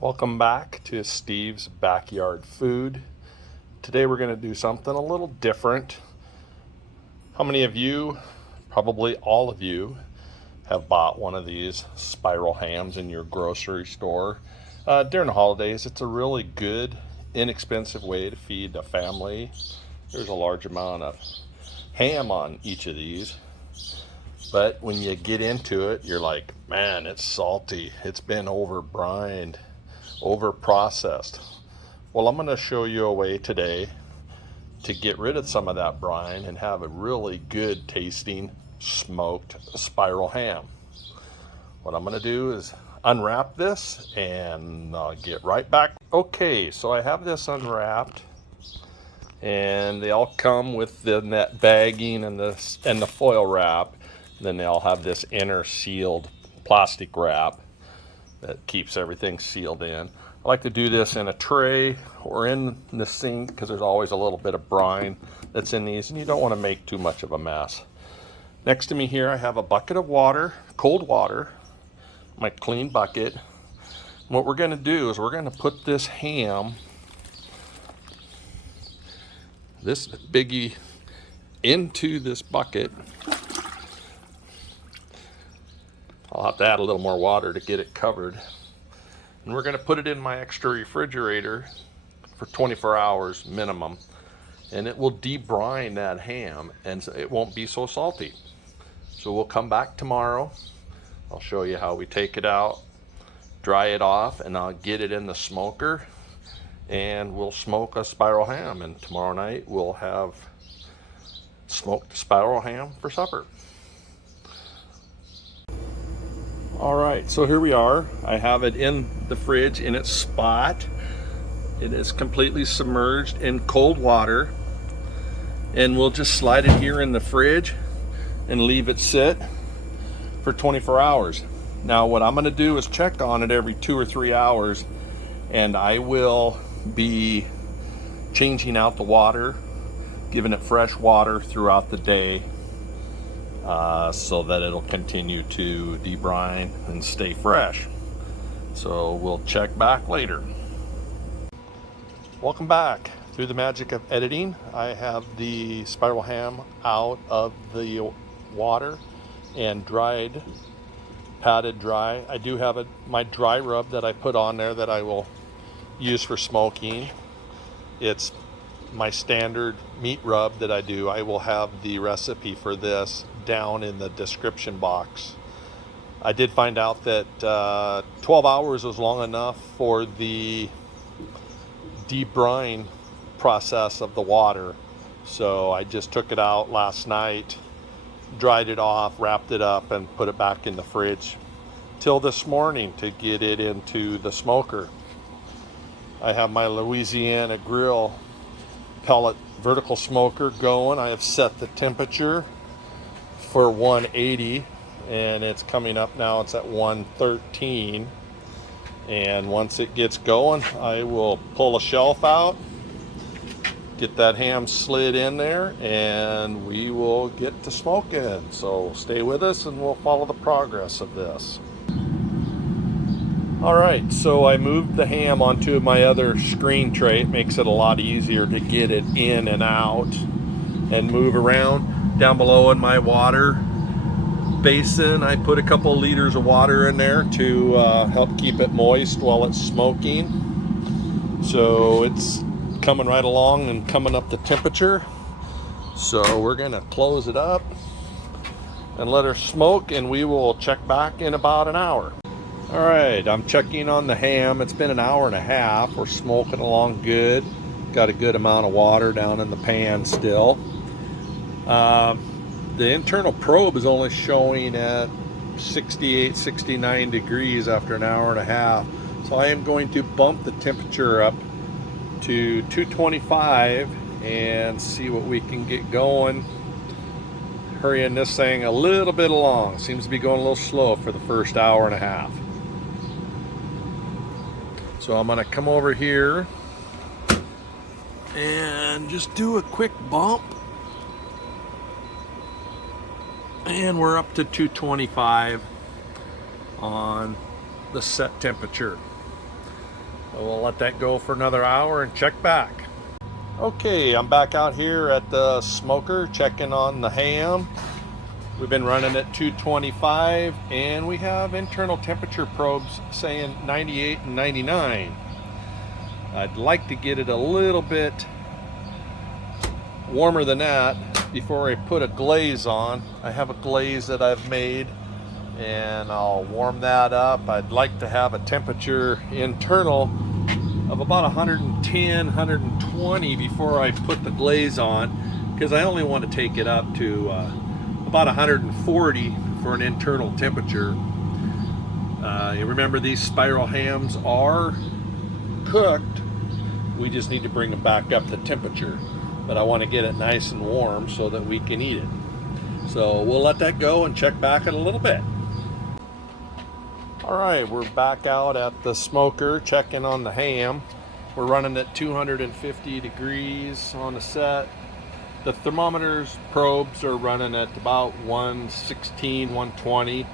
Welcome back to Steve's Backyard Food. Today we're going to do something a little different. How many of you, probably all of you, have bought one of these spiral hams in your grocery store? During the holidays, it's a really good, inexpensive way to feed a family. There's a large amount of ham on each of these. But when you get into it, you're like, man, it's salty. It's been over-brined, over-processed. Well, I'm going to show you a way today to get rid of some of that brine and have a really good tasting smoked spiral ham. What I'm going to do is unwrap this and I'll get right back. Okay, so I have this unwrapped and they all come with the net bagging and the foil wrap. Then they all have this inner sealed plastic wrap that keeps everything sealed in. I like to do this in a tray or in the sink because there's always a little bit of brine that's in these and you don't want to make too much of a mess. Next to me here I have a bucket of water, cold water, my clean bucket. And what we're going to do is we're going to put this ham, this biggie, into this bucket. I'll have to add a little more water to get it covered. And we're going to put it in my extra refrigerator for 24 hours minimum. And it will de-brine that ham and it won't be so salty. So we'll come back tomorrow. I'll show you how we take it out, dry it off, and I'll get it in the smoker. And we'll smoke a spiral ham. And tomorrow night we'll have smoked spiral ham for supper. All right, so here we are. I have it in the fridge in its spot. It is completely submerged in cold water. And we'll just slide it here in the fridge and leave it sit for 24 hours. Now what I'm gonna do is check on it every 2 or 3 hours, and I will be changing out the water, giving it fresh water throughout the day. So that it'll continue to de-brine and stay fresh. So we'll check back later. Welcome back. Through the magic of editing, I have the spiral ham out of the water and dried, patted dry. I do have my dry rub that I put on there that I will use for smoking. It's my standard meat rub that I do. I will have the recipe for this down in the description box. I did find out that 12 hours was long enough for the de-brine process of the water. So I just took it out last night, dried it off, wrapped it up, and put it back in the fridge till this morning to get it into the smoker. I have my Louisiana Grill pellet vertical smoker going. I have set the temperature for 180 and it's coming up now. It's at 113, and once it gets going I will pull a shelf out, get that ham slid in there, and we will get to smoking. So stay with us and we'll follow the progress of this. Alright, so I moved the ham onto my other screen tray. It makes it a lot easier to get it in and out and move around. Down below in my water basin, I put a couple liters of water in there to help keep it moist while it's smoking. So it's coming right along and coming up the temperature. So we're going to close it up and let her smoke, and we will check back in about an hour. All right, I'm checking on the ham. It's been an hour and a half. We're smoking along good. Got a good amount of water down in the pan still. The internal probe is only showing at 68, 69 degrees after an hour and a half. So I am going to bump the temperature up to 225 and see what we can get going. Hurrying this thing a little bit along. Seems to be going a little slow for the first hour and a half. So I'm gonna come over here and just do a quick bump. And we're up to 225 on the set temperature. We'll let that go for another hour and check back. Okay, I'm back out here at the smoker checking on the ham. We've been running at 225 and we have internal temperature probes saying 98 and 99. I'd like to get it a little bit warmer than that before I put a glaze on. I have a glaze that I've made and I'll warm that up. I'd like to have a temperature internal of about 110, 120 before I put the glaze on, because I only want to take it up to about 140 for an internal temperature. You remember these spiral hams are cooked. We just need to bring them back up to temperature. But I want to get it nice and warm so that we can eat it. So we'll let that go and check back in a little bit. All right, we're back out at the smoker checking on the ham. We're running at 250 degrees on the set. The thermometers probes are running at about 116, 120.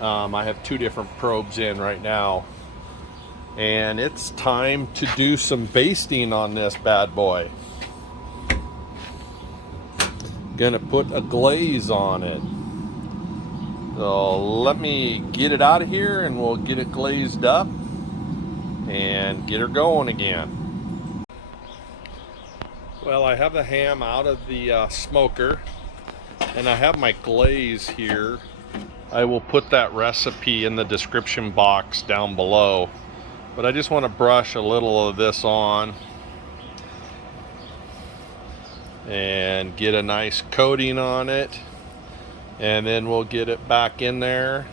I have two different probes in right now. And it's time to do some basting on this bad boy. Gonna put a glaze on it. So let me get it out of here and we'll get it glazed up and get her going again. Well, I have the ham out of the smoker and I have my glaze here. I will put that recipe in the description box down below, but I just want to brush a little of this on and get a nice coating on it, and then we'll get it back in there.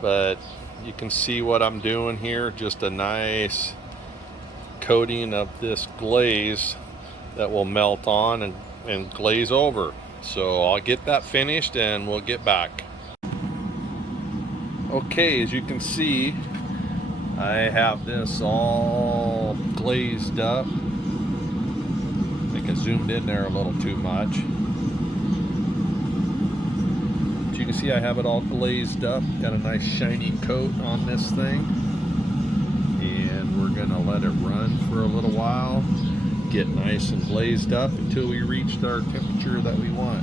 But you can see what I'm doing here, just a nice coating of this glaze that will melt on and glaze over. So I'll get that finished and we'll get back. Okay, as you can see, I have this all glazed up. I think I zoomed in there a little too much. As you can see, I have it all glazed up. Got a nice shiny coat on this thing. And we're gonna let it run for a little while. Get nice and glazed up until we reach our temperature that we want.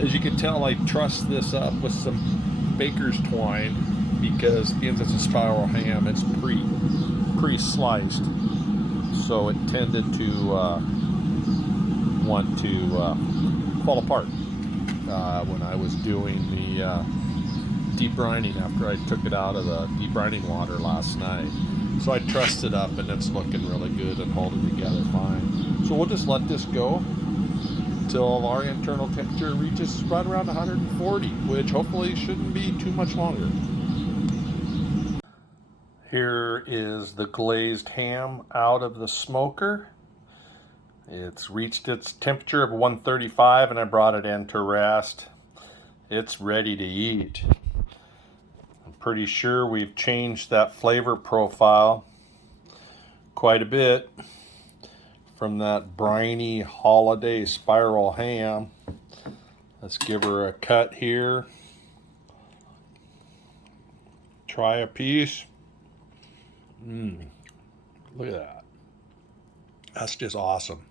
As you can tell, I trussed this up with some baker's twine because being it's a spiral ham, it's pre-sliced, so it tended to want to fall apart when I was doing the de-brining after I took it out of the de-brining water last night. So I trussed it up and it's looking really good and holding together fine. So we'll just let this go until our internal temperature reaches right around 140, which hopefully shouldn't be too much longer. Here is the glazed ham out of the smoker. It's reached its temperature of 135 and I brought it in to rest. It's ready to eat. I'm pretty sure we've changed that flavor profile quite a bit from that briny holiday spiral ham. Let's give her a cut here. Try a piece. Look at that. That's just awesome.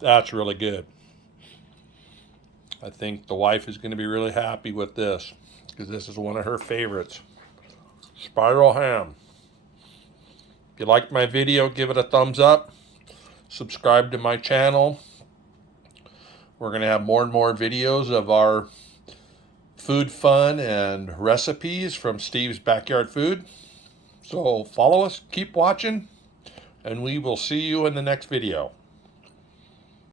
That's really good. I think the wife is going to be really happy with this because this is one of her favorites. Spiral ham. If you liked my video, give it a thumbs up. Subscribe to my channel. We're going to have more and more videos of our food fun and recipes from Steve's Backyard Food. So follow us, keep watching, and we will see you in the next video.